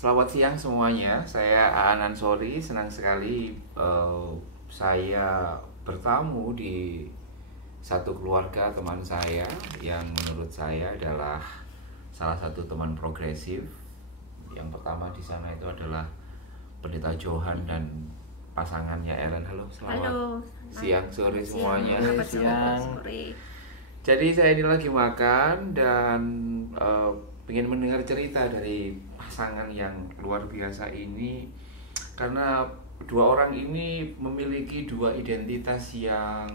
Selamat siang semuanya, saya Aan Ansori. Senang sekali saya bertamu di satu keluarga teman saya yang menurut saya adalah salah satu teman progresif. Yang pertama di sana itu adalah Pendeta Johan dan pasangannya Ellen. Halo, selamat siang, sore semuanya. Sore. Jadi saya ini lagi makan dan ingin mendengar cerita dari pasangan yang luar biasa ini, karena dua orang ini memiliki dua identitas yang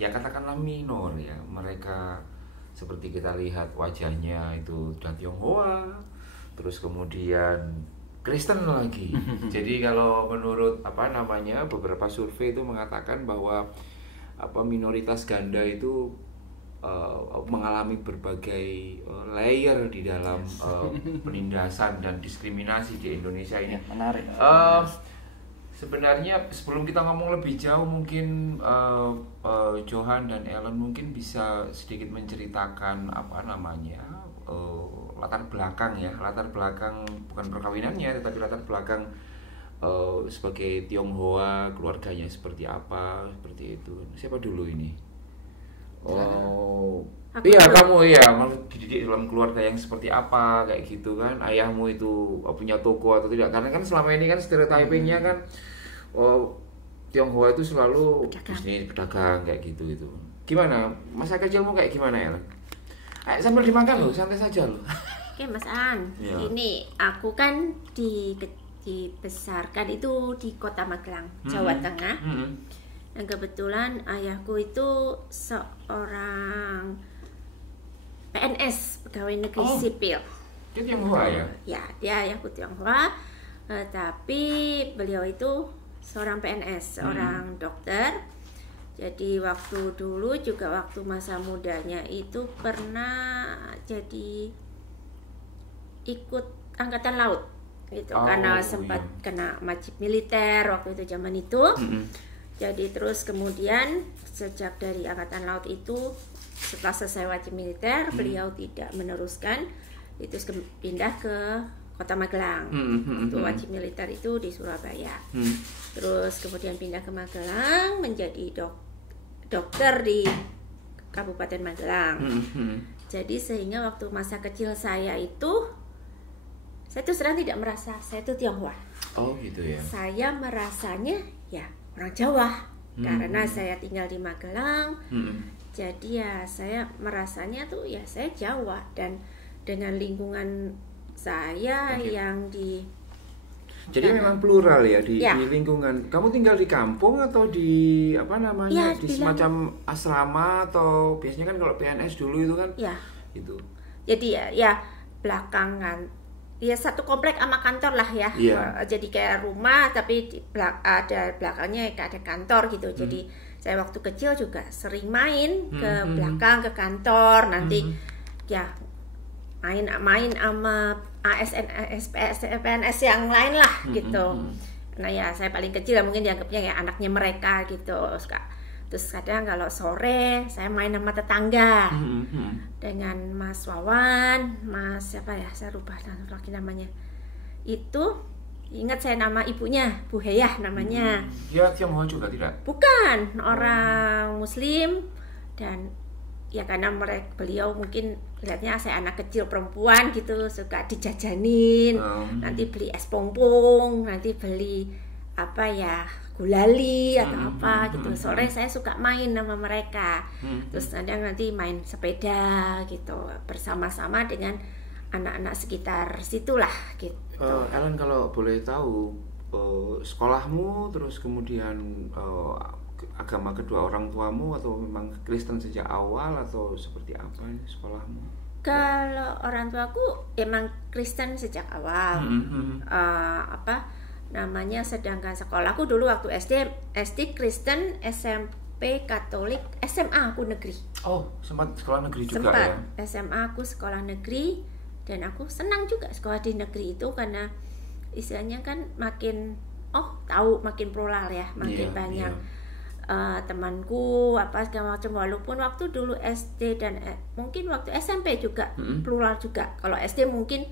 ya katakanlah minor ya. Mereka seperti kita lihat wajahnya itu sudah Tionghoa, terus kemudian Kristen lagi. Jadi kalau menurut beberapa survei itu mengatakan bahwa minoritas ganda itu mengalami berbagai layer di dalam penindasan dan diskriminasi di Indonesia ini. Menarik. Sebenarnya sebelum kita ngomong lebih jauh, mungkin Johan dan Ellen mungkin bisa sedikit menceritakan latar belakang bukan perkawinannya, tetapi latar belakang sebagai Tionghoa, keluarganya seperti apa, seperti itu. Siapa dulu ini? Kamu dididik dalam keluarga yang seperti apa, kayak gitu kan? Ayahmu itu punya toko atau tidak? Karena kan selama ini kan stereotypingnya kan Tionghoa itu selalu bisnis pedagang kayak gitu. Gimana? Masa kecilmu kayak gimana ya? Sambil dimakan loh, santai saja loh. Oke Mas An, ini aku kan dibesarkan itu di Kota Magelang, Jawa Tengah. Dan kebetulan ayahku itu seorang PNS, pegawai negeri sipil. Dia Tionghoa ya? Ya, dia ayahku Tionghoa, tapi beliau itu seorang PNS, seorang dokter. Jadi waktu dulu juga waktu masa mudanya itu pernah jadi ikut angkatan laut gitu, karena sempat kena wajib militer waktu itu zaman itu. Jadi terus kemudian sejak dari angkatan laut itu, setelah selesai wajib militer, beliau tidak meneruskan, itu pindah ke Kota Magelang. Waktu wajib militer itu di Surabaya. Terus kemudian pindah ke Magelang menjadi dokter di Kabupaten Magelang. Jadi sehingga waktu masa kecil saya tuh sedang tidak merasa saya itu Tionghoa. Oh gitu ya. Saya merasanya ya orang Jawa, karena saya tinggal di Magelang. Jadi ya saya merasanya tuh ya saya Jawa, dan dengan lingkungan saya yang di jadi memang plural ya di lingkungan. Kamu tinggal di kampung atau di di semacam asrama, atau biasanya kan kalau PNS dulu itu kan itu. Jadi ya belakangan ya satu komplek sama kantor lah ya. Jadi kayak rumah tapi ada belakangnya ada kantor gitu. Jadi saya waktu kecil juga sering main ke belakang ke kantor, nanti ya main sama ASN, PNS yang lain lah gitu. Nah ya saya paling kecil, mungkin dianggapnya ya anaknya mereka gitu. Terus kadang kalau sore saya main sama tetangga, dengan Mas Wawan, Mas siapa ya, saya lupa lagi namanya. Itu ingat saya nama ibunya, Bu Heyah namanya. Dia Tionghoa juga tidak? Bukan, orang Muslim. Dan ya karena beliau mungkin lihatnya saya anak kecil perempuan gitu, suka dijajanin. Nanti beli es pompong, nanti beli gulali atau gitu. Sore saya suka main sama mereka. Terus nanti main sepeda gitu bersama-sama dengan anak-anak sekitar situlah gitu. Ellen, kalau boleh tahu sekolahmu, terus kemudian agama kedua orang tuamu, atau memang Kristen sejak awal, atau seperti apa ini sekolahmu? Kalau orang tuaku emang Kristen sejak awal. Sedangkan sekolahku dulu waktu SD Kristen, SMP Katolik, SMA aku negeri. Oh, sempat sekolah negeri juga ya? SMA aku sekolah negeri, dan aku senang juga sekolah di negeri itu karena istilahnya kan makin makin plural ya, makin banyak temanku segala macam. Walaupun waktu dulu SD dan mungkin waktu SMP juga plural juga. Kalau SD mungkin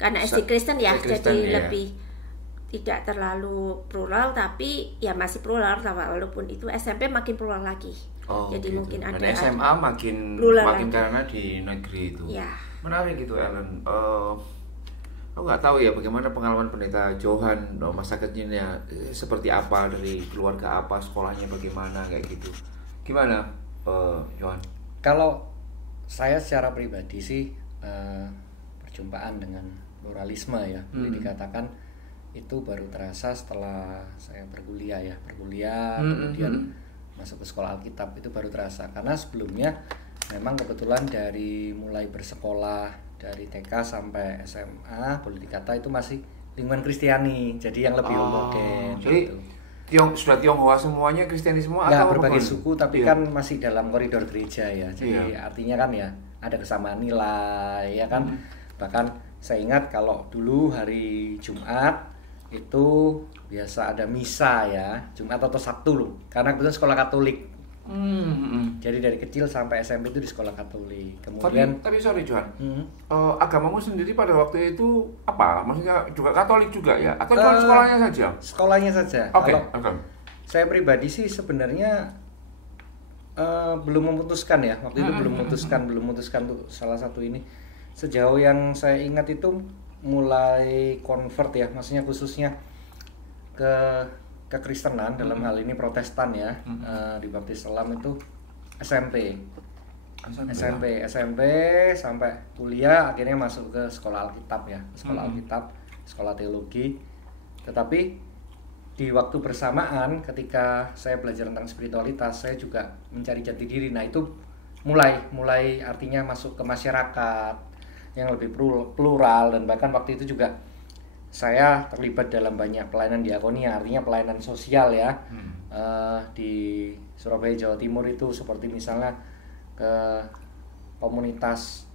karena SD Kristen ya, Kristen, jadi ya. lebih tidak terlalu plural, tapi ya masih plural, walaupun itu SMP makin plural lagi. Jadi gitu. mungkin Dan ada SMA makin plural makin lagi. karena di negeri itu. Ya. Menarik gitu Ellen. Aku nggak tahu ya bagaimana pengalaman pendeta Johan masa kecilnya seperti apa, dari keluarga apa, sekolahnya bagaimana kayak gitu. Gimana Johan? Kalau saya secara pribadi sih perjumpaan dengan pluralisme ya, boleh dikatakan itu baru terasa setelah saya berkuliah ya, kemudian masuk ke sekolah Alkitab, itu baru terasa. Karena sebelumnya memang kebetulan dari mulai bersekolah dari TK sampai SMA boleh dikata itu masih lingkungan Kristiani, jadi yang lebih homogen Jadi gitu. sudah Tionghoa semuanya, Kristiani semua Nggak atau berbagai apa? suku, tapi Iya. kan masih dalam koridor gereja ya. Jadi artinya kan ya ada kesamaan nilai ya kan. Bahkan saya ingat kalau dulu hari Jumat itu biasa ada misa ya, Jumat atau Sabtu loh. Karena kebetulan sekolah Katolik. Jadi dari kecil sampai SMP itu di sekolah Katolik. Kemudian Tapi sorry Johan, agamamu sendiri pada waktu itu apa? Maksudnya juga Katolik juga ya? Atau cuma sekolahnya saja? sekolahnya saja. Oke. Kalau saya pribadi sih sebenarnya belum memutuskan ya. Waktu itu belum memutuskan tuh salah satu ini. Sejauh yang saya ingat itu mulai convert ya, maksudnya khususnya ke kekristenan, dalam hal ini Protestan ya, dibaptis Islam itu SMP sampai kuliah, akhirnya masuk ke sekolah Alkitab ya, sekolah teologi. Tetapi di waktu bersamaan ketika saya belajar tentang spiritualitas, saya juga mencari jati diri. Nah itu mulai artinya masuk ke masyarakat yang lebih plural, dan bahkan waktu itu juga saya terlibat dalam banyak pelayanan diakonia, artinya pelayanan sosial ya. Di Surabaya, Jawa Timur itu seperti misalnya ke komunitas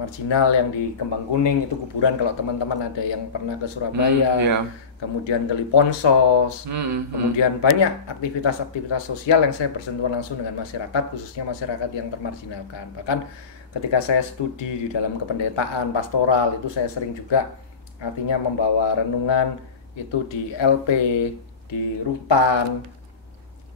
marginal yang di Kembang Kuning itu kuburan, kalau teman-teman ada yang pernah ke Surabaya. Kemudian ke Liponsos, kemudian banyak aktivitas-aktivitas sosial yang saya bersentuhan langsung dengan masyarakat, khususnya masyarakat yang termarginalkan. Bahkan ketika saya studi di dalam kependetaan pastoral itu saya sering juga artinya membawa renungan itu di LP, di rutan.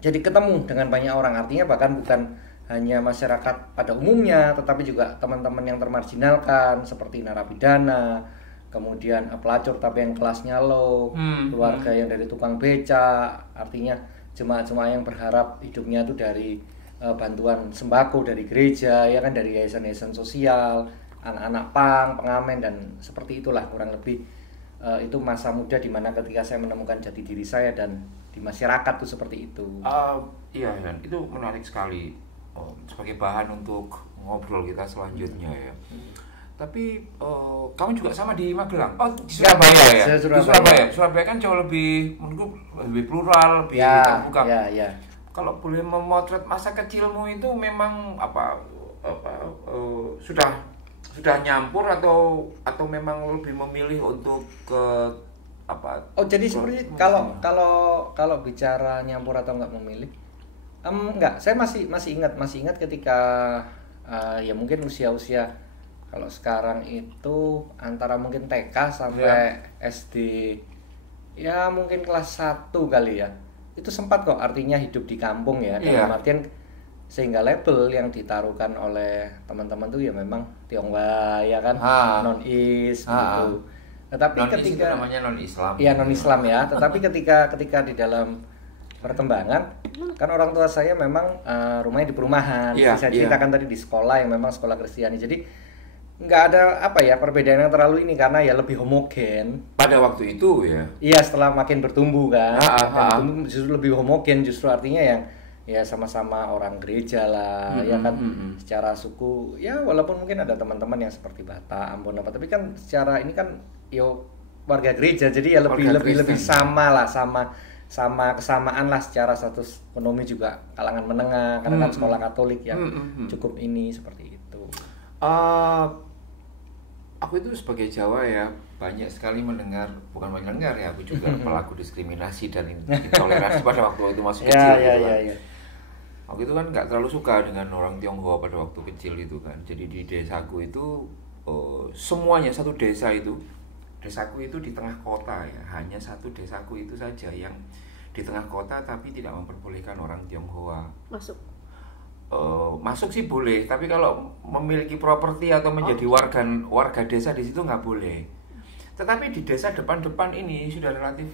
Jadi ketemu dengan banyak orang, artinya bahkan bukan hanya masyarakat pada umumnya, tetapi juga teman-teman yang termarginalkan seperti narapidana, kemudian pelacur tapi yang kelasnya low, keluarga yang dari tukang beca, artinya jemaat-jemaat yang berharap hidupnya itu dari bantuan sembako dari gereja, ya kan, dari yayasan-yayasan sosial, anak-anak pang, pengamen, dan seperti itulah kurang lebih. Itu masa muda di mana ketika saya menemukan jati diri saya dan di masyarakat tuh seperti itu. Iya, itu menarik sekali sebagai bahan untuk ngobrol kita selanjutnya ya. Tapi kamu juga sama di Magelang? Oh, di Surabaya ya? Di Surabaya. Surabaya kan jauh lebih, menurutku lebih plural, lebih terbuka. Ya. Kalau boleh memotret masa kecilmu itu memang sudah nyampur atau memang lebih memilih untuk ke apa? Oh, jadi seperti kalau bicara nyampur atau enggak memilih? Enggak, saya masih ingat ketika ya mungkin usia kalau sekarang itu antara mungkin TK sampai SD, ya mungkin kelas 1 kali ya. Itu sempat kok artinya hidup di kampung ya, dalam artian sehingga label yang ditaruhkan oleh teman-teman tuh ya memang Tionghoa ya kan, non-is gitu. Tetapi ketika namanya non-Islam. Iya, non-Islam ya, tetapi ketika di dalam perkembangan kan orang tua saya memang rumahnya di perumahan. Saya ceritakan tadi di sekolah yang memang sekolah Kristiani. Jadi nggak ada perbedaan yang terlalu ini, karena ya lebih homogen pada waktu itu ya. Iya, setelah makin bertumbuh kan, bertumbuh justru lebih homogen, justru artinya yang ya sama-sama orang gereja lah, ya kan, secara suku ya walaupun mungkin ada teman-teman yang seperti Batak, Ambon apa, tapi kan secara ini kan yo warga gereja, jadi ya lebih sama lah, sama kesamaan lah secara status ekonomi juga kalangan menengah, karena kan sekolah Katolik yang cukup ini seperti itu. Aku itu sebagai Jawa ya banyak sekali bukan mendengar ya, aku juga pelaku diskriminasi dan intoleransi pada waktu itu masih kecil Ya. Waktu itu kan nggak terlalu suka dengan orang Tionghoa pada waktu kecil itu kan. Jadi di desaku itu semuanya, satu desa itu desaku itu di tengah kota ya, hanya satu desaku itu saja yang di tengah kota tapi tidak memperbolehkan orang Tionghoa Masuk. Masuk sih boleh, tapi kalau memiliki properti atau menjadi warga desa di situ nggak boleh. Tetapi di desa depan-depan ini sudah relatif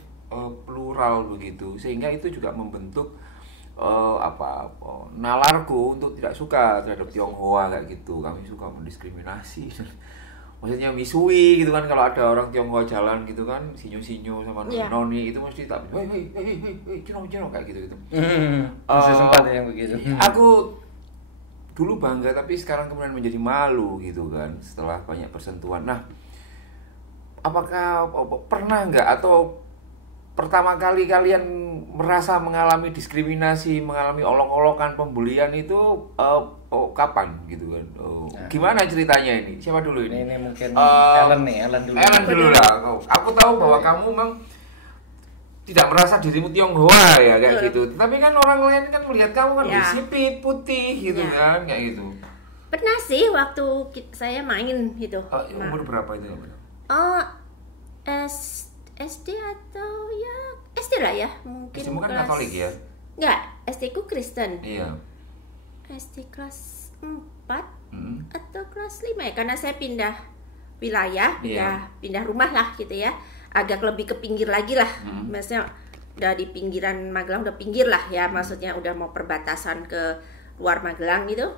plural begitu, sehingga itu juga membentuk nalarku untuk tidak suka terhadap Tionghoa kayak gitu. Kami suka mendiskriminasi. Maksudnya misui gitu kan, kalau ada orang Tionghoa jalan gitu kan, sinyo-sinyo sama noni itu mesti tak hei Cino kayak gitu. Masih sempat yang begitu. Aku dulu bangga tapi sekarang kemudian menjadi malu gitu kan setelah banyak persentuhan. Nah, apakah pernah nggak atau pertama kali kalian merasa mengalami diskriminasi, mengalami olok-olokan, pembulian itu kapan gitu kan? Gimana ceritanya ini? Siapa dulu ini? Ini mungkin Ellen dulu. Ellen dulu lah. Aku tahu bahwa kamu memang tidak merasa dirimu Tionghoa ya kayak gitu. Tapi kan orang lain kan melihat kamu kan bersipit, putih gitu kan kayak gitu. Pernah sih waktu saya main gitu. Umur berapa itu? SD atau ya SD lah ya, mungkin SD kan kelas... Katolik ya? Enggak, SD ku Kristen. Iya. SD kelas 4 atau kelas 5 ya, karena saya pindah wilayah, pindah rumah lah gitu ya. Agak lebih ke pinggir lagi lah. Maksudnya udah di pinggiran Magelang, udah pinggir lah ya, maksudnya udah mau perbatasan ke luar Magelang gitu.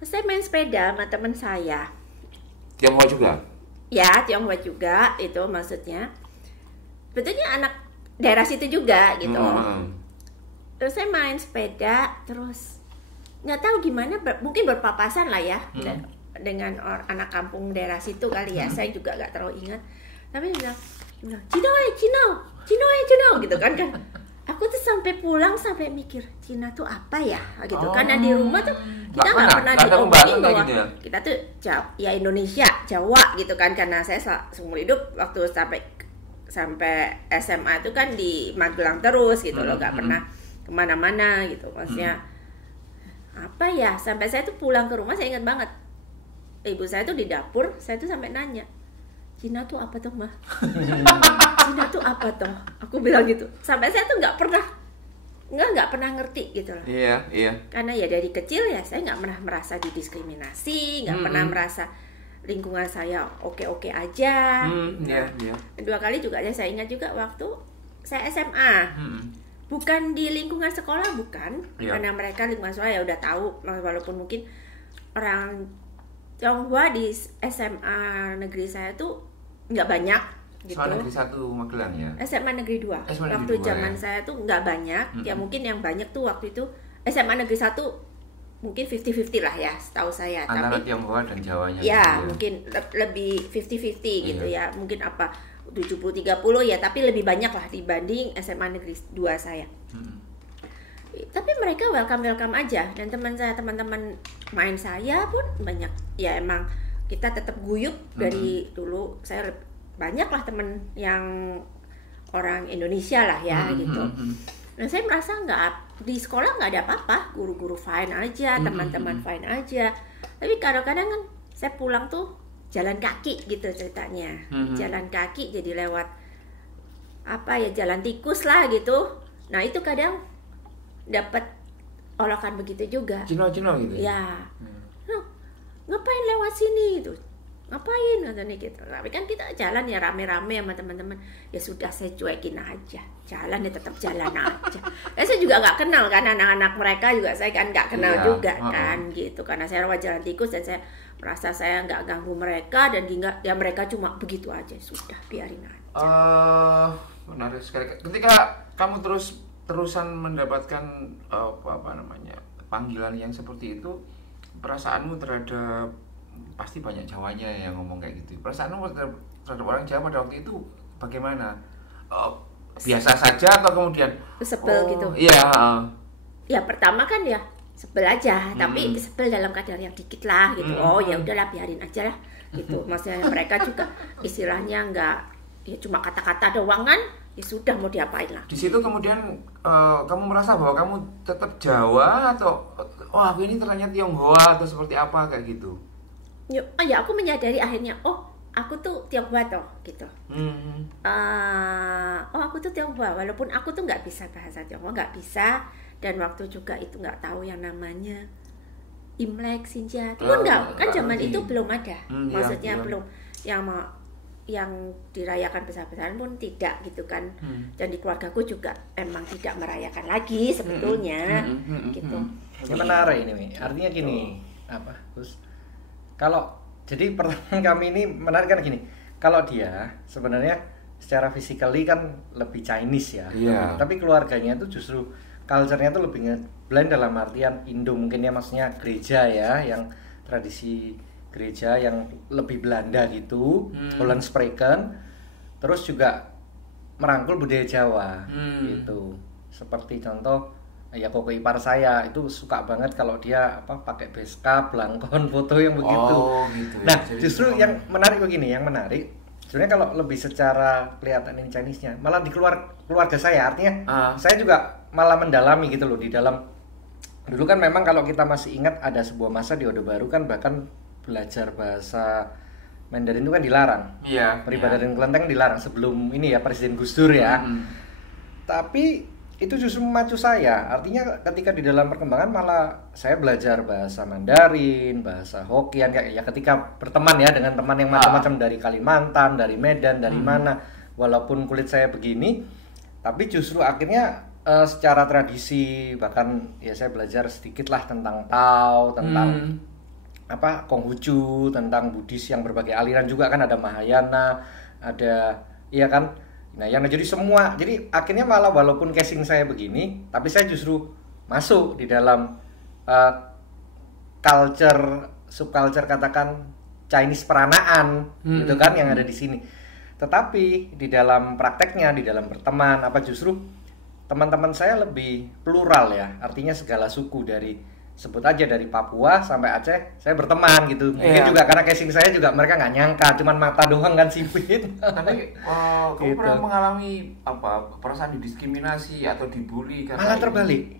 Saya main sepeda sama teman saya. Tionghoa juga? Ya, Tionghoa juga itu maksudnya. Betulnya anak daerah situ juga gitu. Terus saya main sepeda, terus nggak tahu gimana, mungkin berpapasan lah ya dengan anak kampung daerah situ kali ya. Saya juga nggak terlalu ingat. Tapi dia bilang, Cino gitu kan. Aku tuh sampai pulang sampai mikir, Cina tuh apa ya gitu. Karena di rumah tuh kita nggak pernah diomongin bahwa gitu ya? Kita tuh ya Indonesia, Jawa gitu kan. Karena saya seumur hidup waktu sampai SMA itu kan di Magelang terus gitu loh, nggak pernah kemana-mana gitu. Maksudnya apa ya, sampai saya tuh pulang ke rumah saya ingat banget, ibu saya tuh di dapur, saya tuh sampai nanya, Cina tuh apa tuh mah? Cina tuh apa tuh? Aku bilang gitu. Sampai saya tuh nggak pernah ngerti gitu loh. Iya. Karena ya dari kecil ya saya nggak pernah merasa didiskriminasi, nggak pernah merasa lingkungan saya oke aja. Iya. Dua kali juga ya, saya ingat juga waktu saya SMA. Bukan di lingkungan sekolah, bukan. Karena mereka lingkungan sekolah ya udah tahu, walaupun mungkin orang Tionghoa di SMA negeri saya tuh nggak banyak gitu. SMA negeri 1 Magelang ya? SMA negeri 2. Waktu zaman saya tuh nggak banyak, ya mungkin yang banyak tuh waktu itu SMA negeri 1 mungkin 50-50 lah ya, setahu saya. Antara Tionghoa dan Jawanya. Ya, mungkin lebih 50-50 gitu ya. Mungkin 70-30 ya, tapi lebih banyak lah dibanding SMA negeri 2 saya. Tapi mereka welcome aja, dan teman-teman main saya pun banyak ya, emang kita tetap guyup dari dulu. Saya banyak lah teman yang orang Indonesia lah ya gitu. Nah, saya merasa di sekolah nggak ada apa-apa, guru-guru fine aja, teman-teman fine aja. Tapi kadang-kadang kan saya pulang tuh jalan kaki gitu ceritanya, jalan kaki jadi lewat jalan tikus lah gitu. Nah itu kadang dapat olokan begitu juga. Cino gitu. Ya. Ngapain lewat sini itu? Ngapain katanya gitu. Tapi kan kita jalan ya rame-rame sama teman-teman. Ya sudah, saya cuekin aja. Jalan ya tetap jalan aja. Saya juga nggak kenal kan anak-anak mereka juga, saya kan nggak kenal juga kan gitu. Karena saya lewat jalan tikus dan saya merasa saya nggak ganggu mereka, dan ya mereka cuma begitu aja. Sudah, biarin aja. Menarik sekali. Ketika kamu terusan mendapatkan panggilan yang seperti itu, perasaanmu terhadap, pasti banyak Jawanya yang ngomong kayak gitu, perasaanmu terhadap orang Jawa pada waktu itu bagaimana? Biasa saja atau kemudian sebel gitu? Iya. Ya pertama kan ya sebel aja, tapi sebel dalam kadar yang dikit lah gitu. Ya udahlah, biarin aja lah gitu. Maksudnya mereka juga istilahnya nggak, ya cuma kata-kata doang kan, ya sudah, mau diapain lah. Di situ kemudian kamu merasa bahwa kamu tetap Jawa atau aku ini ternyata Tionghoa atau seperti apa kayak gitu? Ya aku menyadari akhirnya, aku tuh Tionghoa toh gitu. Oh aku tuh Tionghoa, walaupun aku tuh nggak bisa bahasa Tionghoa, nggak bisa, dan waktu juga itu nggak tahu yang namanya Imlek, Xinjia, itu kan nggak, kan zaman itu belum ada, maksudnya belum yang dirayakan besar-besaran pun tidak gitu kan, dan di keluargaku juga emang tidak merayakan lagi sebetulnya, gitu. Ini menarik ini, artinya gini, apa, Gus? Kalau jadi pertanyaan kami ini menarik kan gini, kalau dia sebenarnya secara physically kan lebih Chinese ya, tapi keluarganya itu justru culture-nya itu lebih blend dalam artian Indo mungkin ya, maksudnya gereja ya, yang tradisi gereja yang lebih Belanda gitu, Hollandspreken, terus juga merangkul budaya Jawa gitu. Seperti contoh ya koko ipar saya itu suka banget kalau dia pakai beskap, belangkon, foto yang begitu. Gitu ya. Nah, justru yang menarik begini, yang menarik sebenarnya kalau lebih secara kelihatan ini Chinese-nya, malah di keluarga saya, artinya saya juga malah mendalami gitu loh di dalam. Dulu kan memang kalau kita masih ingat ada sebuah masa di Orde Baru kan bahkan belajar bahasa Mandarin itu kan dilarang. Peribadatan kelenteng dilarang sebelum ini ya Presiden Gus Dur ya. Tapi itu justru memacu saya, artinya ketika di dalam perkembangan malah saya belajar bahasa Mandarin, bahasa Hokkien ya ketika berteman ya dengan teman yang macam-macam dari Kalimantan, dari Medan, dari mana, walaupun kulit saya begini, tapi justru akhirnya secara tradisi bahkan ya saya belajar sedikit lah tentang Tao, tentang Konghucu, tentang Buddhis yang berbagai aliran juga kan, ada Mahayana, ada iya kan. Nah, yang jadi semua, jadi akhirnya malah walaupun casing saya begini, tapi saya justru masuk di dalam subculture katakan Chinese peranaan, gitu kan, yang ada di sini. Tetapi di dalam prakteknya, di dalam berteman, justru teman-teman saya lebih plural ya, artinya segala suku dari sebut aja dari Papua sampai Aceh saya berteman gitu. Mungkin juga karena casing saya juga mereka nggak nyangka, cuman mata doang kan sipit. Tapi kamu gitu. Pernah mengalami perasaan didiskriminasi atau dibully karena malah terbalik?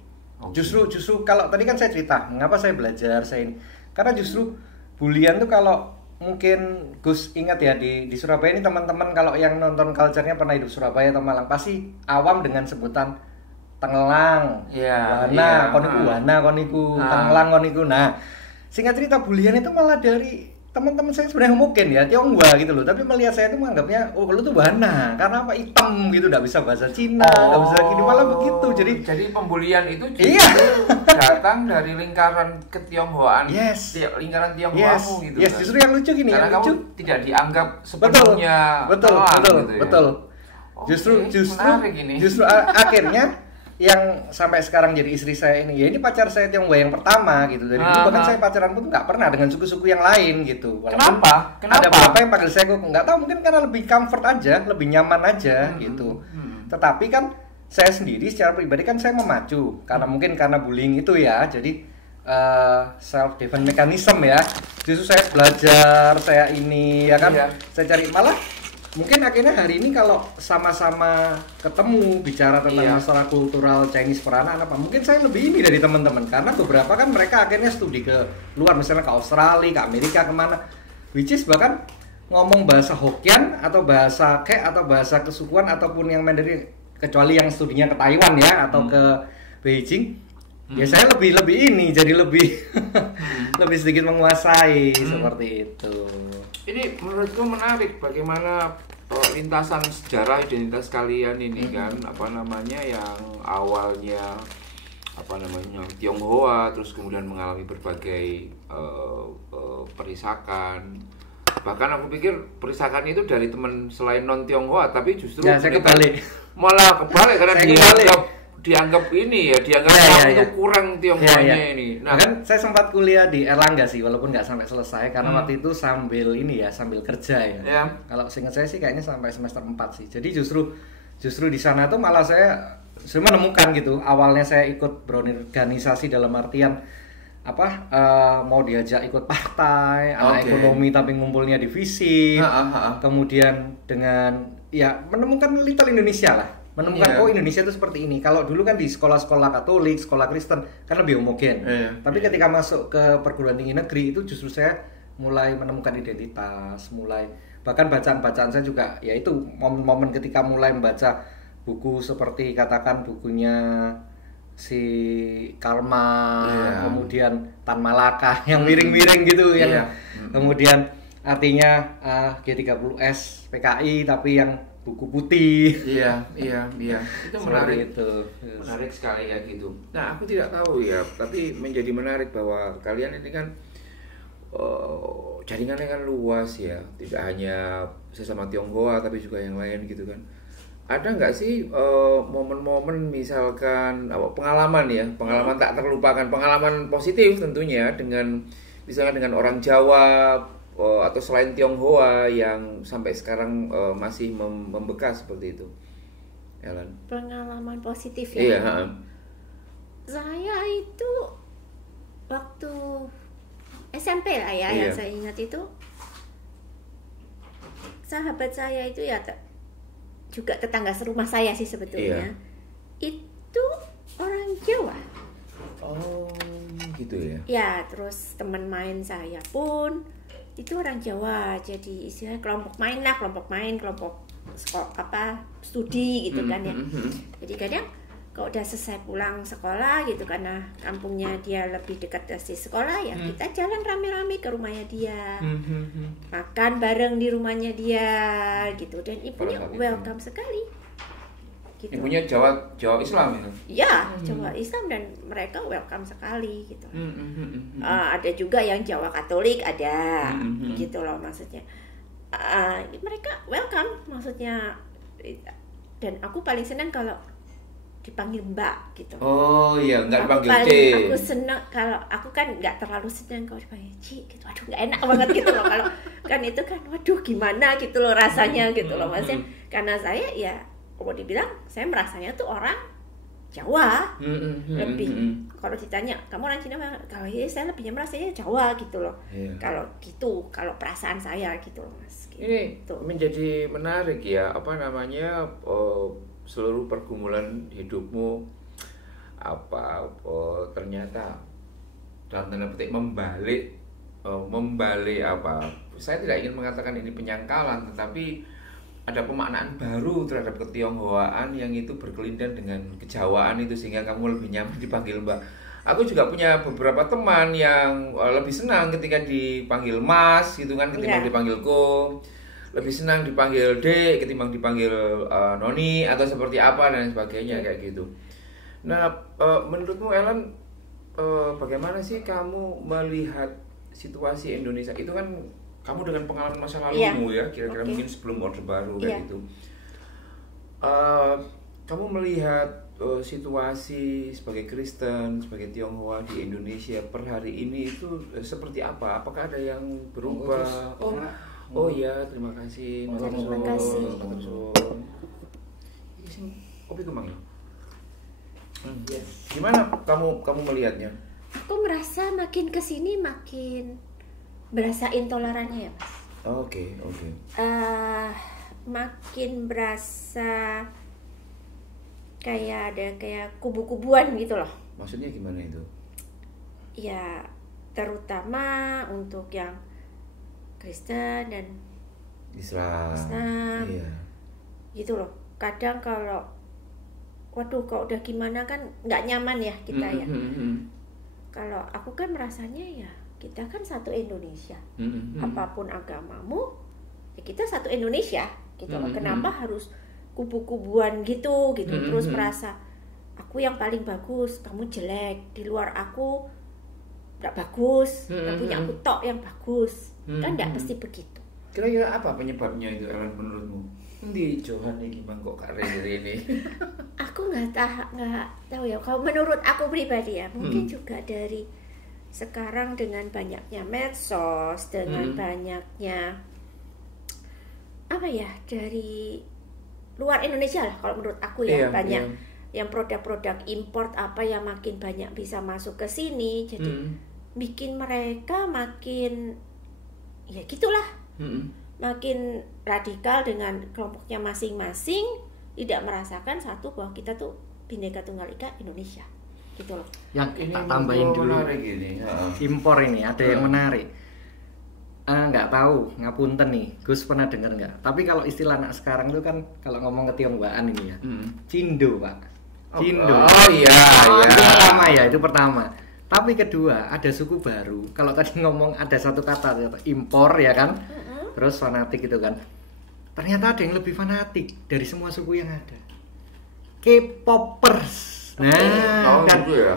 Justru kalau tadi kan saya cerita mengapa saya belajar saya ini, karena justru bulian tuh kalau mungkin Gus ingat ya di Surabaya ini teman-teman kalau yang nonton culture-nya pernah hidup Surabaya atau Malang pasti awam dengan sebutan Tenggelang, Wana koniku, Tenggelang koniku. Nah, singkat cerita bulian itu malah dari teman-teman saya sebenarnya mungkin ya Tionghoa gitu loh, tapi melihat saya itu menganggapnya lu tuh Wana karena hitam gitu, nggak bisa bahasa Cina, nggak bisa gini, malah begitu. Jadi pembulian itu datang dari lingkaran ketionghoaan, lingkaran Tionghoamu gitu. Justru yang lucu gini, karena kamu tidak dianggap sepenuhnya betul. Justru akhirnya yang sampai sekarang jadi istri saya ini pacar saya Tionghoa yang pertama gitu. Dari dulu bahkan saya pacaran pun nggak pernah dengan suku-suku yang lain gitu. Kenapa? Ada beberapa yang panggil saya kok nggak tahu, mungkin karena lebih comfort aja, lebih nyaman aja gitu. Tetapi kan saya sendiri secara pribadi kan saya memacu karena bullying itu ya. Jadi self defense mechanism ya. Justru saya belajar, saya ini ya kan, saya cari malah. Mungkin akhirnya hari ini kalau sama-sama ketemu bicara tentang masalah kultural Chinese peranaan mungkin saya lebih ini dari teman-teman, karena beberapa kan mereka akhirnya studi ke luar, misalnya ke Australia, ke Amerika, kemana, which is bahkan ngomong bahasa Hokkien atau bahasa Kek atau bahasa kesukuan ataupun yang Mandarin, kecuali yang studinya ke Taiwan ya atau ke Beijing. Ya saya lebih ini jadi lebih lebih sedikit menguasai seperti itu. Ini menurutku menarik bagaimana lintasan sejarah identitas kalian ini kan yang awalnya Tionghoa terus kemudian mengalami berbagai perisakan. Bahkan aku pikir perisakan itu dari teman selain non Tionghoa, tapi justru malah kebalik karena dianggap ini ya, kamu itu kurang Tionghoanya ini. Nah kan saya sempat kuliah di Erlangga sih, walaupun nggak sampai selesai karena waktu itu sambil kerja ya. Kalau seingat saya sih kayaknya sampai semester 4 sih. Jadi justru di sana tuh malah saya menemukan gitu. Awalnya saya ikut berorganisasi dalam artian mau diajak ikut partai, anak ekonomi tapi ngumpulnya di FISIP. Kemudian dengan menemukan Little Indonesia lah. Menemukan Indonesia itu seperti ini. Kalau dulu kan di sekolah-sekolah Katolik, sekolah Kristen kan lebih homogen. Tapi ketika masuk ke perguruan tinggi negeri itu justru saya mulai menemukan identitas, mulai Bahkan bacaan-bacaan saya juga yaitu momen-momen ketika mulai membaca buku seperti katakan bukunya si Karma, kemudian Tan Malaka yang miring-miring gitu yang kemudian artinya G30S PKI tapi yang buku putih. Iya. Itu menarik. Itu. Menarik sekali ya gitu. Nah, aku tidak tahu ya, tapi menjadi menarik bahwa kalian ini kan jaringannya kan luas ya, tidak hanya sesama Tionghoa tapi juga yang lain gitu kan. Ada nggak sih momen-momen misalkan pengalaman tak terlupakan, pengalaman positif tentunya misalnya dengan orang Jawa atau selain Tionghoa yang sampai sekarang masih membekas seperti itu, Ellen? Pengalaman positif ya. Iya. Saya itu waktu SMP lah ya, yang saya ingat itu sahabat saya itu ya juga tetangga serumah saya sih sebetulnya. Itu orang Jawa. Oh, gitu ya. Ya, terus teman main saya pun itu orang Jawa. Jadi istilahnya kelompok studi gitu kan ya. Jadi kadang kalau udah selesai pulang sekolah gitu, karena kampungnya dia lebih dekat dari sekolah ya, kita jalan rame-rame ke rumahnya dia, makan bareng di rumahnya dia gitu, dan ibunya welcome sekali gitu. Ibunya Jawa Islam itu? Ya, Jawa Islam, dan mereka welcome sekali gitu. Ada juga yang Jawa Katolik ada gitu loh maksudnya. Mereka welcome maksudnya, dan aku paling senang kalau dipanggil Mbak gitu. Oh iya, nggak dipanggil C. Aku senang kalau aku kan nggak terlalu senang kalau dipanggil Ci gitu. Aduh, nggak enak banget gitu loh kalau kan itu kan, waduh gimana gitu loh rasanya gitu loh maksudnya. Karena saya ya kalau dibilang saya merasanya tuh orang Jawa lebih. Kalau ditanya kamu orang Cina, kalau saya lebihnya merasanya Jawa gitu loh. Kalau gitu, kalau perasaan saya gitu loh Mas. Gitu. Ini menjadi menarik ya, seluruh pergumulan hidupmu ternyata dalam tanda petik membalik saya tidak ingin mengatakan ini penyangkalan, tetapi ada pemaknaan baru terhadap ketionghoaan yang itu berkelindan dengan kejawaan itu, sehingga kamu lebih nyaman dipanggil Mbak. Aku juga punya beberapa teman yang lebih senang ketika dipanggil Mas gitu kan, ketimbang dipanggil Ko, lebih senang dipanggil Dek ketimbang dipanggil Noni atau seperti apa dan sebagainya kayak gitu. Nah, menurutmu Ellen, bagaimana sih kamu melihat situasi Indonesia? Itu kan kamu dengan pengalaman masa lalumu ya, kira-kira mungkin sebelum Orde Baru kayak gitu. Kamu melihat situasi sebagai Kristen, sebagai Tionghoa di Indonesia per hari ini itu seperti apa? Apakah ada yang berubah? Oh iya, terima kasih. Terima kasih. Kopi kemang. Gimana kamu melihatnya? Aku merasa makin kesini makin berasa intolerannya ya Mas. Oke. Makin berasa kayak ada kayak kubu-kubuan gitu loh. Maksudnya gimana itu? Ya, terutama untuk yang Kristen dan Islam. Iya. Gitu loh. Kadang kalau kalau udah gimana kan nggak nyaman ya kita ya. Kalau aku kan merasanya ya kita kan satu Indonesia. Apapun agamamu, ya kita satu Indonesia gitu loh. Kenapa harus kubu-kubuan gitu. Terus merasa aku yang paling bagus, kamu jelek, di luar aku nggak bagus, yang punya aku tok yang bagus. Kan nggak pasti begitu. Kira-kira apa penyebabnya itu Ellen menurutmu? Di Johan ini gimana kok Kak Riri ini? Aku nggak tahu ya. Kalau menurut aku pribadi ya, mungkin juga dari sekarang dengan banyaknya medsos, dengan banyaknya dari luar Indonesia lah. Kalau menurut aku ya banyak yang produk-produk import yang makin banyak bisa masuk ke sini. Jadi bikin mereka makin ya gitulah, makin radikal dengan kelompoknya masing-masing, tidak merasakan satu bahwa kita tuh Bhinneka Tunggal Ika Indonesia gitu loh. Yang kita tambahin dulu ini. Impor ini ada yang menarik. nggak tahu, ngapunten nih, Gus pernah dengar nggak? Tapi kalau istilah anak sekarang itu kan kalau ngomong ke Tionghoaan ini ya, Cindo Pak, Cindo. Oh iya, iya. Itu pertama ya, itu pertama. Tapi kedua ada suku baru. Kalau tadi ngomong ada satu kata impor ya kan, terus fanatik gitu kan. Ternyata ada yang lebih fanatik dari semua suku yang ada. K-popers. Nah, dan gitu ya.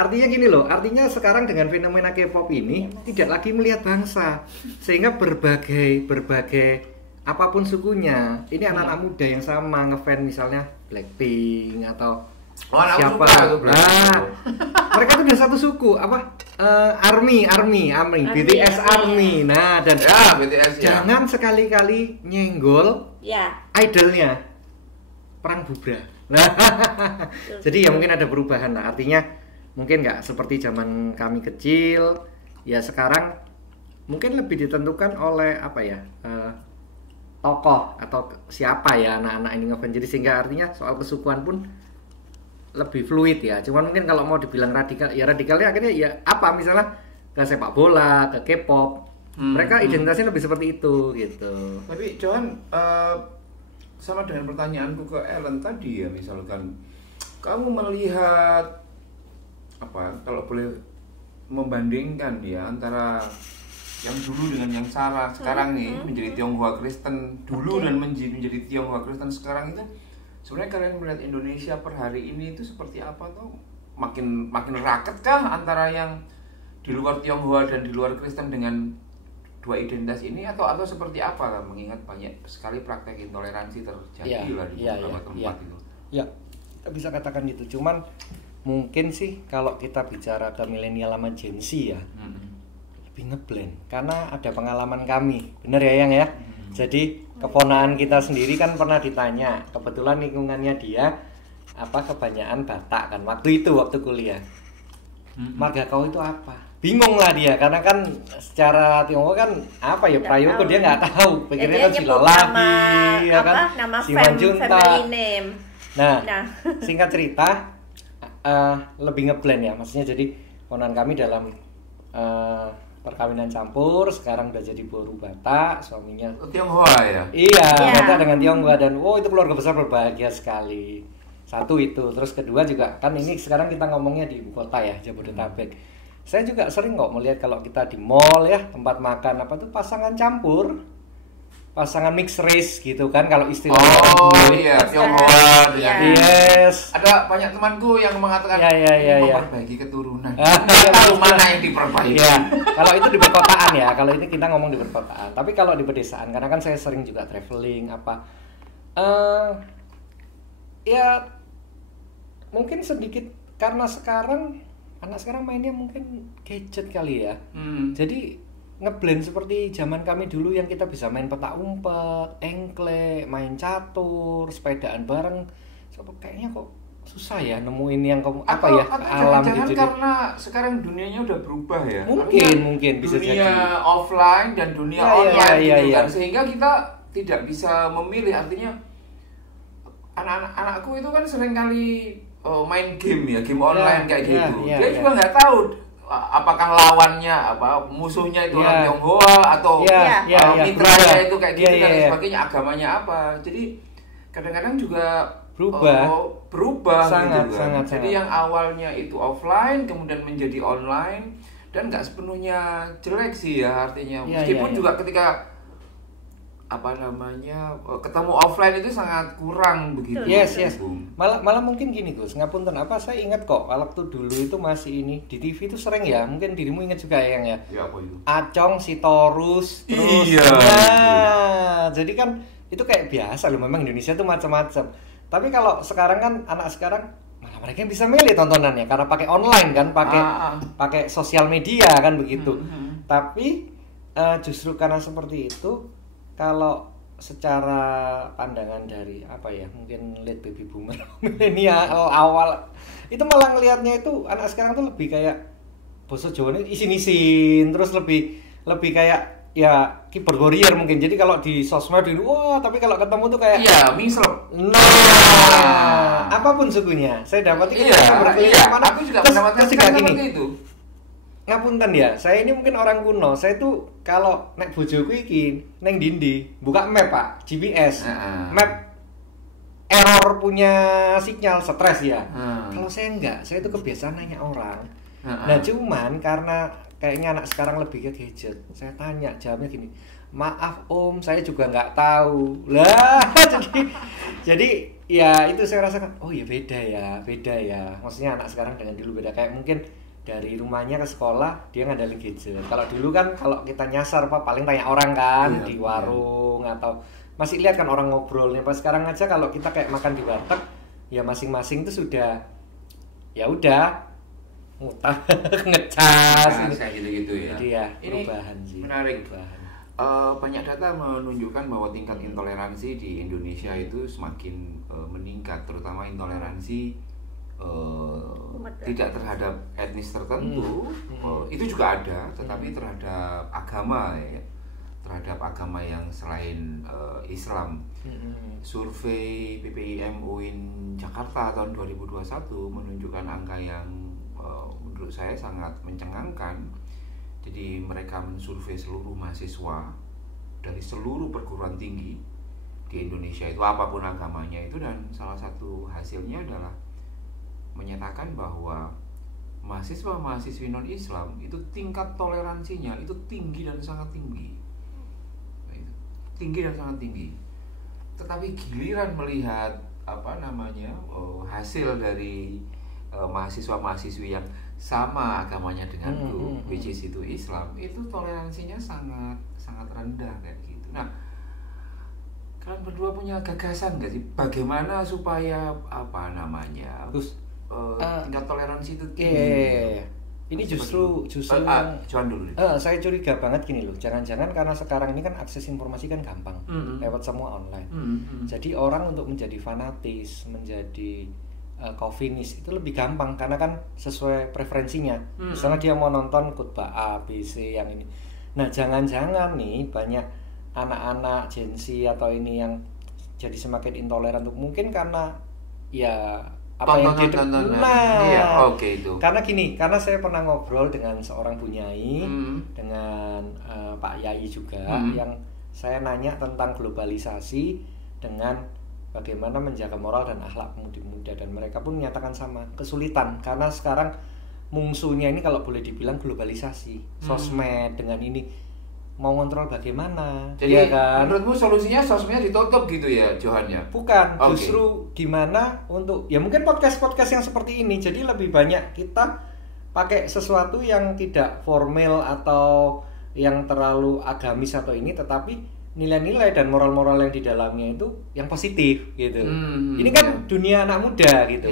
artinya gini loh, artinya sekarang dengan fenomena K-pop ini tidak lagi melihat bangsa, sehingga berbagai apapun sukunya, ini anak-anak muda yang sama ngefans misalnya Blackpink atau siapa, mereka tuh udah satu suku apa? Army, BTS ya. Army. Nah dan Ya, BTS ya. jangan sekali-kali nyenggol Ya. idolnya, perang bubra. Nah, jadi ya mungkin ada perubahan lah. Artinya mungkin nggak seperti zaman kami kecil. Ya sekarang mungkin lebih ditentukan oleh apa ya, tokoh atau siapa ya anak-anak ini ngefans. Jadi sehingga artinya soal kesukuan pun lebih fluid ya. Cuman mungkin kalau mau dibilang radikal, ya radikalnya akhirnya ya apa misalnya ke sepak bola, ke K-pop. Mereka identitasnya lebih seperti itu gitu. Tapi Johan, sama dengan pertanyaanku ke Ellen tadi ya, misalkan kamu melihat apa, kalau boleh membandingkan ya antara yang dulu dengan yang sekarang nih menjadi Tionghoa Kristen dulu dan menjadi Tionghoa Kristen sekarang itu, sebenarnya kalian melihat Indonesia per hari ini itu seperti apa tuh? Makin raket kah antara yang di luar Tionghoa dan di luar Kristen dengan dua identitas ini, atau seperti apa? Mengingat banyak sekali praktek intoleransi terjadi lah di beberapa tempat itu. Ya, kita bisa katakan gitu. Cuman mungkin sih kalau kita bicara ke milenial sama Gen Z ya, lebih ngeblend karena ada pengalaman kami. Bener ya Yang ya? Jadi keponakan kita sendiri kan pernah ditanya, kebetulan lingkungannya dia apa kebanyakan Batak kan waktu kuliah. Marga kau itu apa? Bingung lah dia karena kan secara Tionghoa kan apa ya prayogo dia nggak tahu, pikirnya kan Silolagi ya kan, nama Simanjunta. family name. Nah, singkat cerita lebih ngeblend ya, maksudnya jadi ponakan kami dalam perkawinan campur, sekarang udah jadi boru Batak, suaminya Tionghoa ya? Iya, Batak dengan Tionghoa dan itu keluarga besar berbahagia sekali. Satu itu, terus kedua juga kan ini sekarang kita ngomongnya di ibu kota ya, Jabodetabek. Saya juga sering kok melihat kalau kita di mall ya, tempat makan apa tuh pasangan campur, pasangan mixed race gitu kan kalau istilahnya. Oh iya, Tionghoa dengan yes. Ada banyak temanku yang mengatakan memperbaiki keturunan. Tahu mana yang diperbaiki. Iya, kalau itu di perkotaan ya, kalau ini kita ngomong di perkotaan. Tapi kalau di pedesaan, karena kan saya sering juga traveling apa, ya mungkin sedikit karena sekarang anak sekarang mainnya mungkin gadget kali ya. Jadi ngeblend seperti zaman kami dulu yang kita bisa main petak umpet, engklek, main catur, sepedaan bareng. Kayaknya kok susah ya nemuin yang apa ya alam gitu. Karena sekarang dunianya udah berubah ya. Mungkin bisa jadi. Dunia offline dan dunia online gitu kan. Sehingga kita tidak bisa memilih, artinya anak-anakku itu kan sering kali main game ya, game online kayak gitu. Dia juga nggak tahu apakah lawannya musuhnya itu orang Tionghoa atau mitranya itu kayak gitu dan sebagainya, agamanya apa. Jadi kadang-kadang juga berubah sangat, gitu kan. Jadi yang awalnya itu offline kemudian menjadi online dan nggak sepenuhnya jelek sih ya artinya. Meskipun juga ketika ketemu offline itu sangat kurang begitu. Yes. Malah mungkin gini Gus, ngapunten saya ingat kok waktu dulu itu masih ini di TV itu sering ya, mungkin dirimu ingat juga ya Yang ya. Ya apa itu? Acong, Sitorus, terus jadi kan itu kayak biasa loh, memang Indonesia tuh macam-macam. Tapi kalau sekarang kan anak sekarang malah mereka bisa milih tontonannya karena pakai online kan, pakai sosial media kan begitu. Tapi justru karena seperti itu, kalau secara pandangan dari mungkin late baby boomer milenial awal itu malah ngelihatnya itu anak sekarang tuh lebih kayak basa Jawa ini isin-isin, terus lebih kayak ya keyboard warrior mungkin. Jadi kalau di sosmed itu tapi kalau ketemu tuh kayak misal. Nah, apapun sukunya saya dapati aku juga mendapatkan seperti itu. Ngapunten ya, saya ini mungkin orang kuno, saya tuh kalau nek bojoku iki neng dindi buka map Pak, GPS. Map error punya sinyal stres ya. Kalau saya enggak, saya itu kebiasaan nanya orang. Nah cuman karena kayaknya anak sekarang lebih ke gadget, saya tanya jawabnya gini, maaf om, saya juga nggak tahu lah. jadi ya itu saya rasakan, oh ya beda ya. Maksudnya anak sekarang dengan dulu beda, kayak mungkin dari rumahnya ke sekolah dia ngandalin gadget. Kalau dulu kan kalau kita nyasar Pak paling tanya orang kan di warung atau masih lihat kan orang ngobrolnya. Pas sekarang aja kalau kita kayak makan di warteg ya masing-masing itu sudah ya udah ngutang ngecas kayak gitu-gitu ya. Jadi ya Ini perubahan sih. Menarik. Banyak data menunjukkan bahwa tingkat intoleransi di Indonesia itu semakin meningkat, terutama intoleransi tidak terhadap etnis tertentu. Itu juga ada, tetapi terhadap agama ya, terhadap agama yang selain Islam. Survei PPIM UIN Jakarta tahun 2021 menunjukkan angka yang menurut saya sangat mencengangkan. Jadi mereka mensurvei seluruh mahasiswa dari seluruh perguruan tinggi di Indonesia itu apapun agamanya itu, dan salah satu hasilnya adalah menyatakan bahwa mahasiswa-mahasiswi non-Islam itu tingkat toleransinya itu tinggi dan sangat tinggi. Tinggi dan sangat tinggi. Tetapi giliran melihat hasil dari mahasiswa-mahasiswi yang sama agamanya denganku, which is itu Islam, itu toleransinya sangat sangat rendah kayak gitu. Nah, kalian berdua punya gagasan nggak sih bagaimana supaya tingkat toleransi itu tinggi? Ini justru Johan dulu. Saya curiga banget gini loh, jangan-jangan karena sekarang ini kan akses informasi kan gampang, lewat semua online. Jadi orang untuk menjadi fanatis, menjadi kofinis itu lebih gampang karena kan sesuai preferensinya. Misalnya dia mau nonton khutbah A, B, C yang ini. Nah jangan-jangan nih banyak anak-anak Gen Z atau ini yang jadi semakin intoleran tuh mungkin karena ya apa yang dia itu. Karena gini, karena saya pernah ngobrol dengan seorang bunyai, dengan Pak Yai juga, yang saya nanya tentang globalisasi dengan bagaimana menjaga moral dan akhlak pemuda-pemuda, dan mereka pun menyatakan sama, kesulitan karena sekarang musuhnya ini kalau boleh dibilang globalisasi, sosmed dengan ini mau ngontrol bagaimana. Jadi ya kan? Menurutmu solusinya sosmednya ditutup gitu ya, Johan ya? Bukan, justru gimana untuk ya mungkin podcast-podcast yang seperti ini, jadi lebih banyak kita pakai sesuatu yang tidak formal atau yang terlalu agamis atau ini, tetapi nilai-nilai dan moral-moral yang di dalamnya itu yang positif gitu. Ini kan dunia anak muda gitu.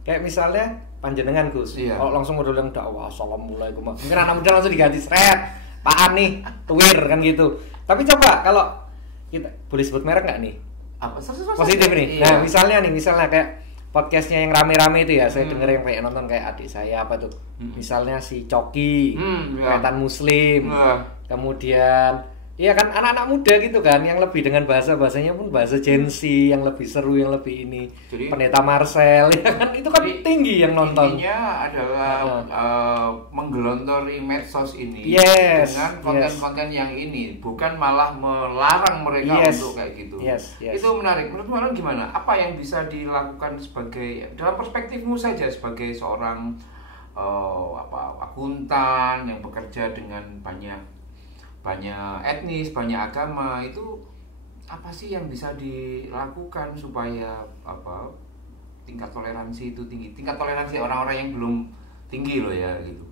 Kayak misalnya panjenengan Gus, langsung modal yang dakwah assalamualaikum. Mungkin anak muda langsung diganti seret, Pak nih, tuwir kan gitu. Tapi coba kalau kita boleh sebut merek nggak nih? Apa? Positif nih. Nah misalnya kayak podcastnya yang rame-rame itu ya, saya denger yang kayak nonton kayak adik saya apa tuh, misalnya si Coki, Keretan Muslim, kemudian iya kan anak-anak muda gitu kan, yang lebih dengan bahasanya pun bahasa Gen Z yang lebih seru, yang lebih ini. Jadi, Pendeta Marcel ya kan, itu kan tinggi yang nonton. Intinya adalah menggelontori medsos ini dengan konten-konten yang ini, bukan malah melarang mereka untuk kayak gitu. Itu menarik. Menurut kalian gimana? Apa yang bisa dilakukan sebagai, dalam perspektifmu saja sebagai seorang akuntan yang bekerja dengan banyak etnis, banyak agama, itu apa sih yang bisa dilakukan supaya tingkat toleransi itu tinggi? Tingkat toleransi orang-orang yang belum tinggi loh ya gitu.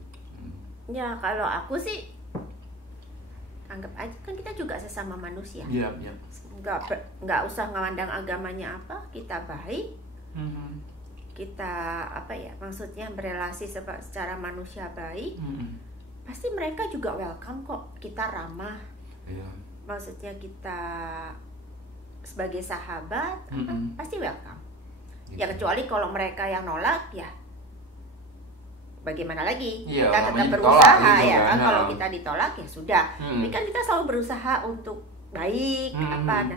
Ya kalau aku sih anggap aja kan kita juga sesama manusia. Iya. Nggak usah ngandang agamanya apa, kita baik. Kita maksudnya berelasi secara manusia baik. Pasti mereka juga welcome kok, kita ramah. Maksudnya kita sebagai sahabat pasti welcome. Ya kecuali kalau mereka yang nolak ya bagaimana lagi, kita tetap berusaha gitu, ya kan. Kalau kita ditolak ya sudah, tapi kan kita selalu berusaha untuk baik. Nah,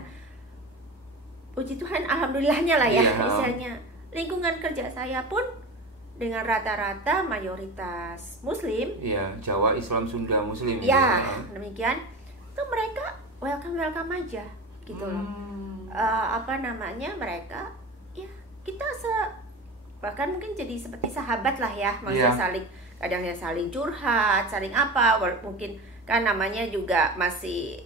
puji Tuhan alhamdulillahnya lah ya, misalnya lingkungan kerja saya pun dengan rata-rata mayoritas Muslim. Iya, Jawa, Islam, Sunda, Muslim. Ya, demikian. Itu mereka welcome aja gitu loh. Mereka ya kita bahkan mungkin jadi seperti sahabat lah ya, maksudnya saling kadang ya saling curhat, saling apa, mungkin kan namanya juga masih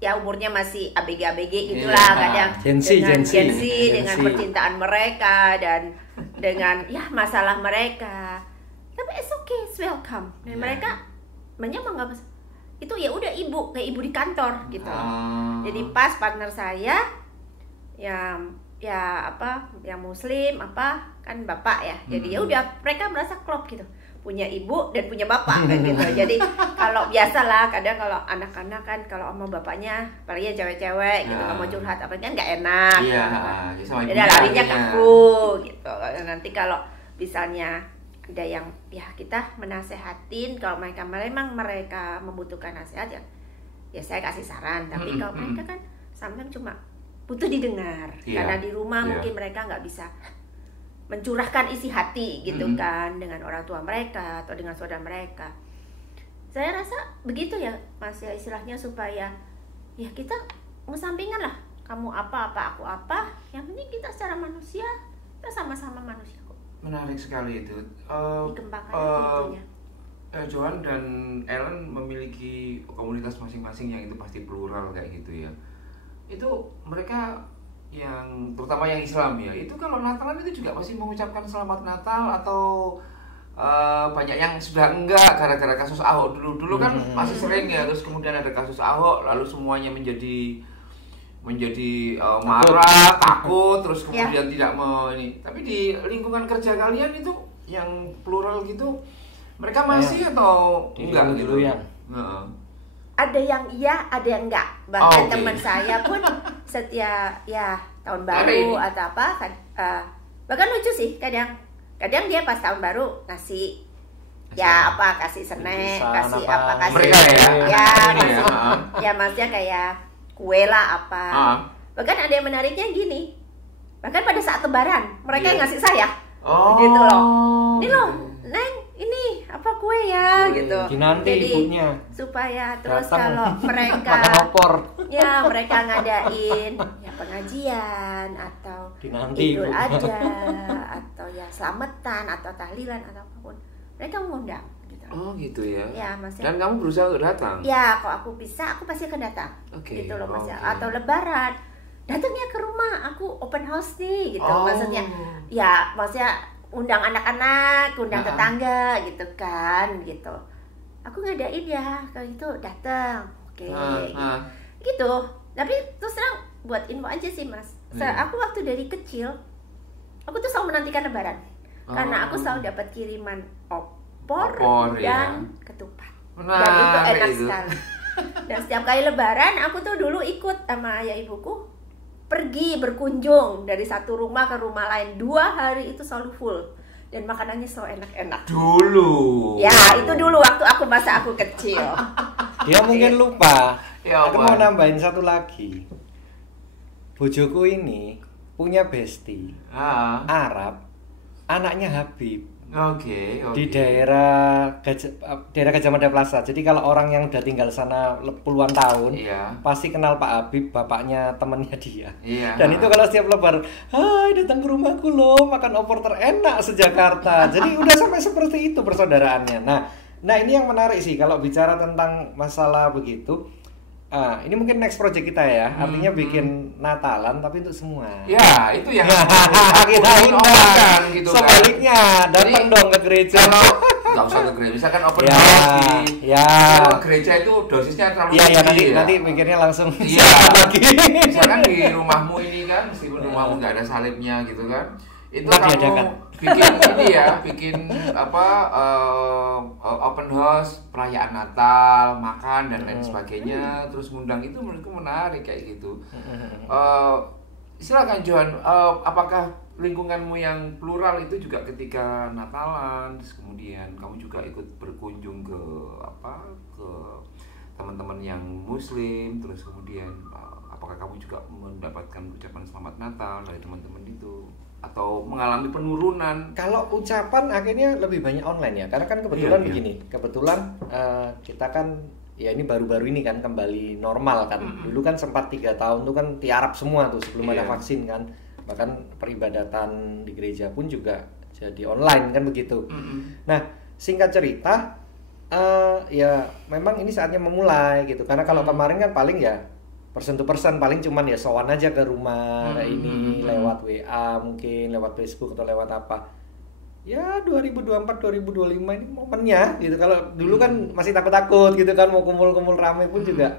ya umurnya masih ABG gitulah, kadang dengan Gen Z dengan percintaan mereka dan dengan ya masalah mereka, tapi it's okay, it's welcome, dan mereka menganggap itu ya udah ibu, kayak ibu di kantor gitu. Jadi pas partner saya yang Muslim kan bapak ya, jadi ya udah mereka merasa klop gitu, punya ibu dan punya bapak kan gitu. Jadi kalau biasalah kadang kalau anak-anak kan kalau sama bapaknya, apalagi yang cewek-cewek gitu, mau curhat apa kan nggak enak. Iya. Jadi larinya ke aku gitu. Nanti kalau misalnya ada yang ya kita menasehatin, kalau memang mereka membutuhkan nasihat ya saya kasih saran. Tapi kalau mereka kan sampai cuma butuh didengar, karena di rumah mungkin mereka nggak bisa mencurahkan isi hati gitu kan dengan orang tua mereka atau dengan saudara mereka. Saya rasa begitu ya Mas ya, istilahnya supaya ya kita mengesampingkan lah kamu apa aku apa, yang penting kita secara manusia kita sama-sama manusia kok. Menarik sekali itu. Dikembangkan itunya. Johan dan Ellen memiliki komunitas masing-masing yang itu pasti plural kayak gitu ya. Itu mereka yang terutama yang Islam ya, itu kalau Natalan itu juga masih mengucapkan selamat Natal atau banyak yang sudah enggak gara-gara kasus Ahok dulu kan masih sering ya, terus kemudian ada kasus Ahok lalu semuanya menjadi marah, takut, terus kemudian tidak mau ini. Tapi di lingkungan kerja kalian itu yang plural gitu, mereka masih atau enggak gitu ya? Ada yang iya, ada yang enggak. Bahkan teman saya pun setiap ya tahun baru atau apa kan, bahkan lucu sih kadang dia pas tahun baru ngasih kasih snack, kasih kasih mereka ya maksudnya kayak kue lah apa. Bahkan ada yang menariknya gini, bahkan pada saat lebaran mereka yang ngasih saya gitu loh, ini loh Neng, ini apa kue ya gitu. Dinanti ibunya supaya terus kalau mereka mereka ngadain ya pengajian atau Idul Adha atau ya selamatan atau tahlilan atau apapun, mereka mengundang gitu. Oh gitu ya. Ya, Mas. Dan kamu berusaha untuk datang? Ya, kalau aku bisa aku pasti akan datang. Gitu loh Mas. Atau lebaran datangnya ke rumah, aku open house nih gitu. Maksudnya undang anak-anak, undang tetangga gitu kan, gitu. Aku ngadain ya, kalau itu datang, gitu. Tapi terus terang buat info aja sih Mas. Aku waktu dari kecil, aku tuh selalu menantikan Lebaran, karena aku selalu dapat kiriman opor dan ketupat. Dan itu enak sekali. Dan setiap kali Lebaran, aku tuh dulu ikut sama ayah ibuku pergi berkunjung dari satu rumah ke rumah lain, 2 hari itu selalu full dan makanannya selalu enak-enak. Dulu. Ya itu dulu waktu masa aku kecil. Dia mungkin lupa. Ya, aku mau nambahin satu lagi. Bojoku ini punya bestie Arab, anaknya Habib. Oke. Di daerah Gajah Mada Plaza. Jadi kalau orang yang udah tinggal sana puluhan tahun, pasti kenal Pak Habib, bapaknya temennya dia. Dan itu kalau setiap Lebaran, hai datang ke rumahku loh, makan opor terenak se-Jakarta. Jadi udah sampai seperti itu persaudaraannya. Nah ini yang menarik sih kalau bicara tentang masalah begitu. Ini mungkin next project kita ya, artinya bikin Natalan tapi untuk semua. Ya, itu yang kita undang gitu sebaliknya, datang dong ke gereja. Nggak usah ke gereja, misalkan open house di gereja itu dosisnya terlalu tinggi. Nanti mikirnya langsung lagi. Misalkan di rumahmu ini kan, meskipun rumahmu nggak ada salibnya gitu kan, itu kamu bikin open house perayaan Natal, makan dan lain sebagainya, terus ngundang, itu menurutku menarik kayak gitu. Silakan Johan, apakah lingkunganmu yang plural itu juga ketika Natalan, terus kemudian kamu juga ikut berkunjung ke teman-teman yang Muslim, terus kemudian apakah kamu juga mendapatkan ucapan selamat Natal dari teman-teman itu? atau mengalami penurunan? Kalau ucapan akhirnya lebih banyak online ya, karena kan kebetulan Iya. begini, kebetulan kita kan ya ini baru-baru ini kan kembali normal kan. Dulu kan sempat 3 tahun tuh kan tiarap semua tuh sebelum ada Iya. vaksin kan, bahkan peribadatan di gereja pun juga jadi online kan begitu. Nah singkat cerita ya memang ini saatnya memulai gitu, karena kalau kemarin kan paling ya person to person, paling cuman ya sowan aja ke rumah kayak ini lewat WA mungkin, lewat Facebook atau lewat apa. Ya 2024 2025 ini momennya gitu. Kalau dulu kan masih takut-takut gitu kan, mau kumpul-kumpul rame pun juga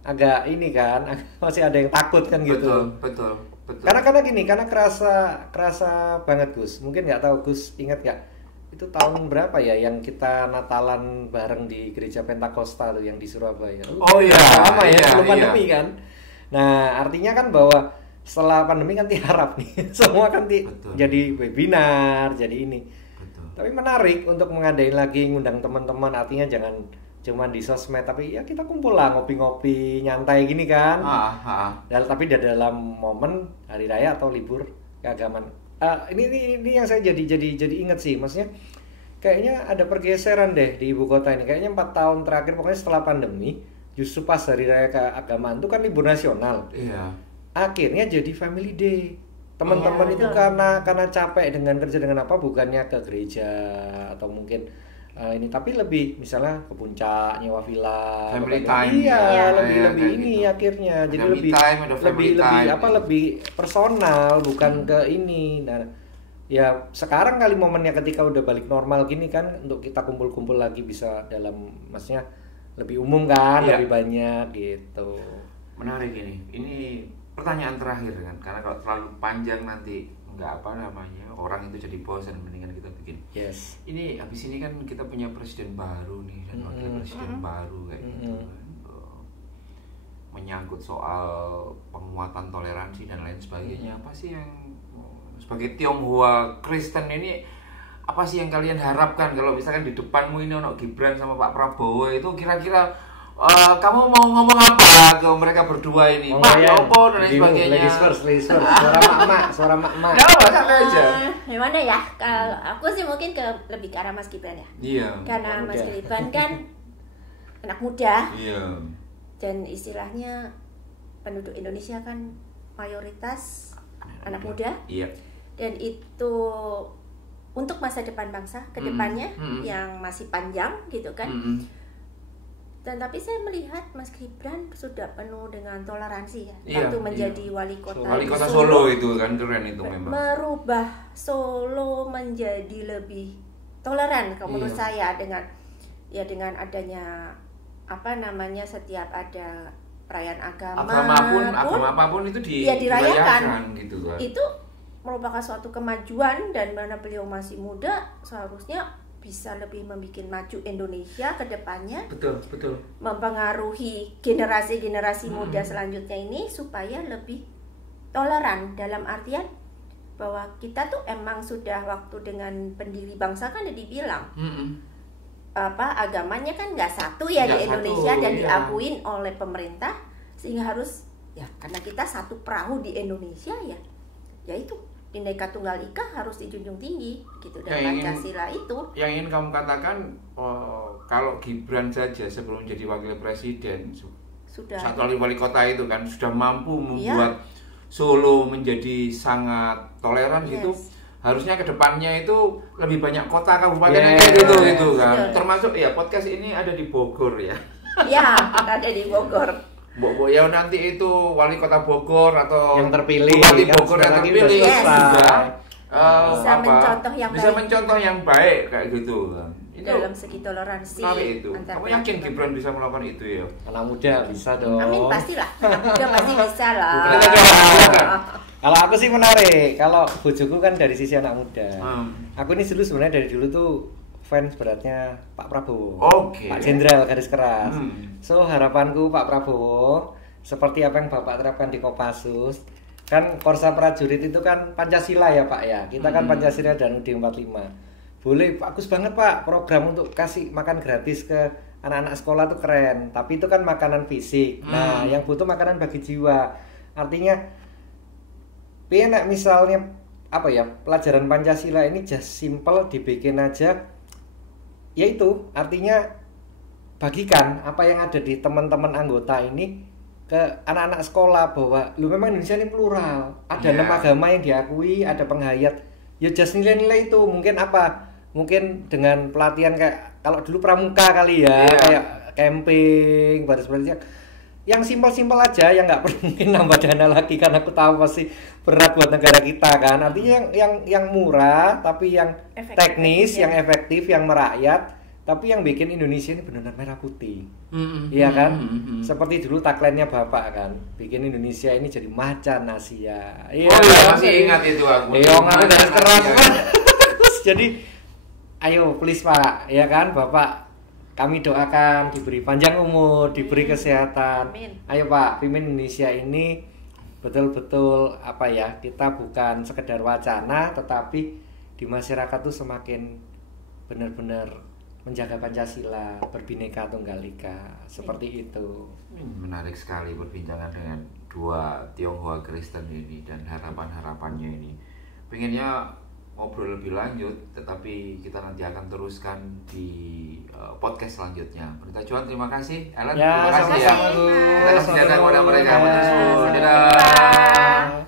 agak ini kan, masih ada yang takut kan gitu. Betul. Karena gini, karena kerasa banget Gus. Mungkin nggak tahu Gus ingat nggak? Itu tahun berapa ya yang kita Natalan bareng di gereja Pentakosta tuh yang di Surabaya. Oh iya, lama ya, iya, sebelum iya. pandemi kan. Nah, artinya kan bahwa setelah pandemi kan tiarap nih. Semua kan Betul. jadi webinar, jadi ini. Betul. Tapi menarik untuk mengadain lagi, ngundang teman-teman, artinya jangan cuma di sosmed, tapi ya kita kumpul lah, ngopi-ngopi, nyantai gini kan. Tapi di dalam momen hari raya atau libur keagamaan. Ini yang saya jadi inget sih, maksudnya kayaknya ada pergeseran deh di ibu kota ini. Kayaknya 4 tahun terakhir, pokoknya setelah pandemi, justru pas hari raya keagamaan itu kan libur nasional. Iya. Akhirnya jadi family day. Teman-teman itu karena capek dengan kerja dengan apa, bukannya ke gereja atau mungkin ini, tapi lebih misalnya ke puncak, nyewa villa, Family pokoknya. time. Iya, Ya, lebih kayak ini gitu. akhirnya. Jadi Ada me lebih time, ada family time. lebih personal, bukan ke ini. Nah, ya sekarang kali momennya ketika udah balik normal gini kan, untuk kita kumpul-kumpul lagi bisa dalam, maksudnya lebih umum kan, Iya. lebih banyak gitu. Menarik ini. Ini pertanyaan terakhir kan, karena kalau terlalu panjang nanti orang itu jadi bosan, mendingan kita bikin. Yes. Ini habis ini kan kita punya presiden baru nih dan wakil presiden baru kayak gitu kan. Menyangkut soal penguatan toleransi dan lain sebagainya. Apa sih yang sebagai Tionghoa Kristen ini, apa sih yang kalian harapkan kalau misalkan di depanmu ini ono Gibran sama Pak Prabowo, itu kira-kira kamu mau ngomong apa ke mereka berdua ini? Pak, ya apa dan lain sebagainya. Ladies first. Suara mak-mak. Nggak apa, santai aja. Gimana ya? Kalau aku sih mungkin lebih ke arah Mas Gibran ya. Iya. Karena Anak Mas muda. Gibran kan anak muda, Iya. dan istilahnya penduduk Indonesia kan mayoritas anak muda, Iya. dan itu untuk masa depan bangsa ke depannya yang masih panjang gitu kan. Dan tapi saya melihat Mas Gibran sudah penuh dengan toleransi ya. Iya, Waktu menjadi wali kota Wali kota di Solo itu kan keren itu memang. merubah Solo menjadi lebih toleran kalau menurut saya, dengan adanya setiap ada perayaan agama apapun itu dirayakan gitu kan. Itu merupakan suatu kemajuan, dan mana beliau masih muda seharusnya bisa lebih membuat maju Indonesia ke depannya. Betul. Mempengaruhi generasi-generasi muda selanjutnya ini supaya lebih toleran, dalam artian bahwa kita tuh emang sudah waktu dengan pendiri bangsa kan udah dibilang agamanya kan nggak satu ya di Indonesia, dan diakuin oleh pemerintah, sehingga harus ya karena kita satu perahu di Indonesia ya itu Bhinneka Tunggal Ika harus dijunjung tinggi gitu, dan Pancasila itu. Yang ingin kamu katakan kalau Gibran saja sebelum jadi wakil presiden Sudah satu wali kota itu kan sudah mampu membuat Solo menjadi sangat toleran gitu. Harusnya kedepannya itu lebih banyak kota kabupaten gitu kan. Termasuk ya podcast ini ada di Bogor ya. Ya, ada di Bogor. Mbok ya nanti itu wali kota Bogor atau yang terpilih, bupati kan, Bogor yang lagi terpilih udah bisa mencontoh yang bisa baik. mencontoh yang baik kayak gitu kan. Itu Dalam segi toleransi itu. antar Kamu yakin Gibran bisa melakukan itu ya? Anak muda bisa dong. Amin, pastilah. Udah pasti bisa lah. Kalau aku sih menarik. Kalau bojoku kan dari sisi anak muda. Aku ini dulu sebenarnya dari dulu tuh fans beratnya Pak Prabowo. Oke. Pak Jenderal garis keras. So harapanku Pak Prabowo seperti apa yang Bapak terapkan di Kopassus. Kan Korsa Prajurit itu kan Pancasila ya Pak ya. Kita kan Pancasila dan UUD 45. Boleh, bagus banget Pak, program untuk kasih makan gratis ke anak-anak sekolah tuh keren. Tapi itu kan makanan fisik. Nah, yang butuh makanan bagi jiwa. Artinya, misalnya apa ya, pelajaran Pancasila ini just simple dibikin aja, yaitu artinya bagikan apa yang ada di teman-teman anggota ini ke anak-anak sekolah, bahwa lu memang Indonesia ini plural, ada 6 agama yang diakui, ada penghayat, ya just nilai-nilai itu. Mungkin apa, mungkin dengan pelatihan kayak kalau dulu pramuka kali ya, kayak camping, baris yang simpel-simpel aja, yang nggak perlu mungkin nambah dana lagi, karena aku tahu pasti berat buat negara kita kan. Artinya yang murah tapi yang teknis, yang efektif, yang merakyat, tapi yang bikin Indonesia ini benar-benar merah putih. Iya kan? Seperti dulu tagline-nya Bapak kan, bikin Indonesia ini jadi macan Asia. Iya, masih ingat itu aku. Iya, aku dari keras. Jadi ayo please Pak, ya kan, Bapak, kami doakan diberi panjang umur, diberi kesehatan. Amin. Ayo Pak, pimpin Indonesia ini betul-betul apa ya, kita bukan sekedar wacana, tetapi di masyarakat tuh semakin benar-benar menjaga Pancasila, berbineka tunggal ika, seperti itu. Menarik sekali perbincangan dengan dua Tionghoa Kristen ini dan harapan-harapannya ini. Pengennya ngobrol lebih lanjut, tetapi kita nanti akan teruskan di podcast selanjutnya. Berita Cuan, terima kasih. Ellen, Ya, terima kasih ya. sama-sama. Kita kasih dana kepada mereka. Ya. Dadah.